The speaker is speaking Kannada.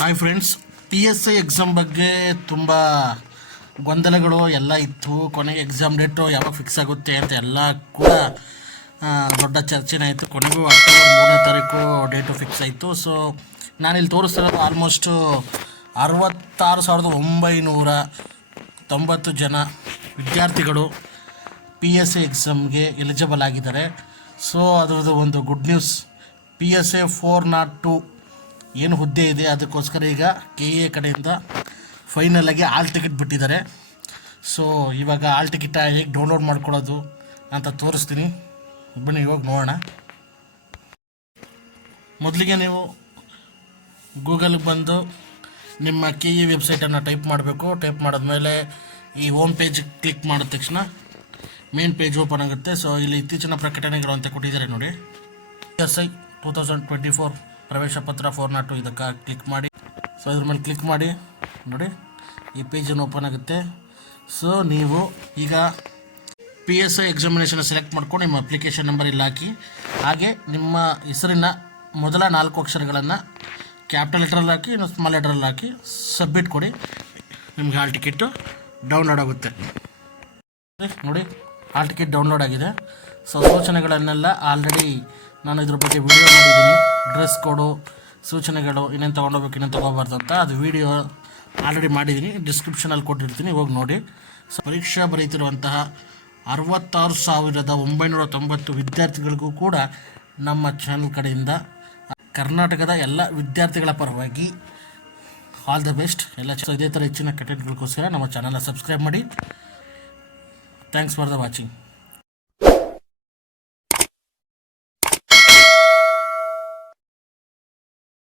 Hi friends P S I exam ಬಗ್ಗೆ ತುಂಬ ಗೊಂದಲಗಳು ಎಲ್ಲ ಇತ್ತು. ಕೊನೆಗೆ ಎಕ್ಸಾಮ್ ಡೇಟು ಯಾವಾಗ ಫಿಕ್ಸ್ ಆಗುತ್ತೆ ಅಂತ ಎಲ್ಲ ಕೂಡ ದೊಡ್ಡ ಚರ್ಚೆನೇ ಆಯಿತು. ಕೊನೆಗೂ ಅಕ್ಟೋಬರ್ ಮೂರನೇ ತಾರೀಕು ಡೇಟು ಫಿಕ್ಸ್ ಆಯಿತು. ಸೊ ನಾನಿಲ್ಲಿ ತೋರಿಸ್ತಿರೋದು ಆಲ್ಮೋಸ್ಟು ಅರವತ್ತಾರು ಸಾವಿರದ ಒಂಬೈನೂರ ತೊಂಬತ್ತು ಜನ ವಿದ್ಯಾರ್ಥಿಗಳು ಪಿ ಎಸ್ ಎ ಎಕ್ಸಾಮ್ಗೆ ಎಲಿಜಿಬಲ್ ಆಗಿದ್ದಾರೆ. ಸೊ ಅದರದ್ದು ಒಂದು good news P S A four nought two ಏನು ಹುದ್ದೆ ಇದೆ ಅದಕ್ಕೋಸ್ಕರ ಈಗ ಕೆ ಎ ಕಡೆಯಿಂದ ಫೈನಲ್ ಆಗಿ ಆಲ್ ಟಿಕೆಟ್ ಬಿಟ್ಟಿದ್ದಾರೆ. ಸೊ ಇವಾಗ ಆಲ್ ಟಿಕೆಟ್ ಹೇಗೆ ಡೌನ್ಲೋಡ್ ಮಾಡ್ಕೊಳ್ಳೋದು ಅಂತ ತೋರಿಸ್ತೀನಿ. ಬನ್ನಿ, ಇವಾಗ ನೋಡೋಣ. ಮೊದಲಿಗೆ ನೀವು ಗೂಗಲ್ಗೆ ಬಂದು ನಿಮ್ಮ ಕೆ ಇ ವೆಬ್ಸೈಟನ್ನು ಟೈಪ್ ಮಾಡಬೇಕು. ಟೈಪ್ ಮಾಡಿದ್ಮೇಲೆ ಈ ಹೋಮ್ ಪೇಜ್ ಕ್ಲಿಕ್ ಮಾಡಿದ ತಕ್ಷಣ ಮೇನ್ ಪೇಜ್ ಓಪನ್ ಆಗುತ್ತೆ. ಸೊ ಇಲ್ಲಿ ಇತ್ತೀಚಿನ ಪ್ರಕಟಣೆಗಳು ಅಂತ ಕೊಟ್ಟಿದ್ದಾರೆ ನೋಡಿ. S I two thousand twenty four ಪ್ರವೇಶ ಪತ್ರ ಫೋರ್ ನಾಟ್ ಇದಕ್ಕೆ ಕ್ಲಿಕ್ ಮಾಡಿ. ಸೊ ಇದ್ರ ಮೇಲೆ ಕ್ಲಿಕ್ ಮಾಡಿ. ನೋಡಿ, ಈ ಪೇಜನ್ನು ಓಪನ್ ಆಗುತ್ತೆ. ಸೊ ನೀವು ಈಗ P S I examination select ಮಾಡ್ಕೊಂಡು ನಿಮ್ಮ ಅಪ್ಲಿಕೇಶನ್ ನಂಬರ್ ಇಲ್ಲಿ ಹಾಕಿ. ಹಾಗೆ ನಿಮ್ಮ ಹೆಸರಿನ ಮೊದಲ ನಾಲ್ಕು ಅಕ್ಷರಗಳನ್ನು ಕ್ಯಾಪಿಟಲ್ ಲೆಟ್ರಲ್ಲಿ ಹಾಕಿ ಇನ್ನು ಸ್ಮಾಲ್ ಲೆಟ್ರಲ್ಲಿ ಹಾಕಿ ಸಬ್ಮಿಟ್ ಕೊಡಿ. ನಿಮ್ಗೆ ಹಾಲ್ ಟಿಕೆಟು ಡೌನ್ಲೋಡ್ ಆಗುತ್ತೆ. ನೋಡಿ ಹಾಲ್ ಟಿಕೆಟ್ ಡೌನ್ಲೋಡ್ ಆಗಿದೆ. ಸೊ ಸೂಚನೆಗಳನ್ನೆಲ್ಲ ಆಲ್ರೆಡಿ ನಾನು ಇದ್ರ ಬಗ್ಗೆ ವಿಡಿಯೋ ಮಾಡಿದ್ದೀನಿ. ಡ್ರೆಸ್ ಕೋಡು, ಸೂಚನೆಗಳು, ಇನ್ನೇನು ತೊಗೊಂಡೋಗ್ಬೇಕು, ಇನ್ನೇನು ತೊಗೋಬಾರ್ದು ಅಂತ ಅದು ವಿಡಿಯೋ ಆಲ್ರೆಡಿ ಮಾಡಿದ್ದೀನಿ ಡಿಸ್ಕ್ರಿಪ್ಷನಲ್ಲಿ ಕೊಟ್ಟಿರ್ತೀನಿ, ಹೋಗಿ ನೋಡಿ. ಸೊ ಪರೀಕ್ಷಾ ಬರೀತಿರುವಂತಹ ಅರವತ್ತಾರು ಸಾವಿರದ ಒಂಬೈನೂರ ತೊಂಬತ್ತು ವಿದ್ಯಾರ್ಥಿಗಳಿಗೂ ಕೂಡ ನಮ್ಮ ಚಾನಲ್ ಕಡೆಯಿಂದ ಕರ್ನಾಟಕದ ಎಲ್ಲ ವಿದ್ಯಾರ್ಥಿಗಳ ಪರವಾಗಿ ಆಲ್ ದ ಬೆಸ್ಟ್ ಎಲ್ಲ ಇದೇ ಥರ ಹೆಚ್ಚಿನ ಕಂಟೆಂಟ್ಗಳಿಗೋಸ್ಕರ ನಮ್ಮ ಚಾನಲ್ನ ಸಬ್ಸ್ಕ್ರೈಬ್ ಮಾಡಿ. Thanks for the watching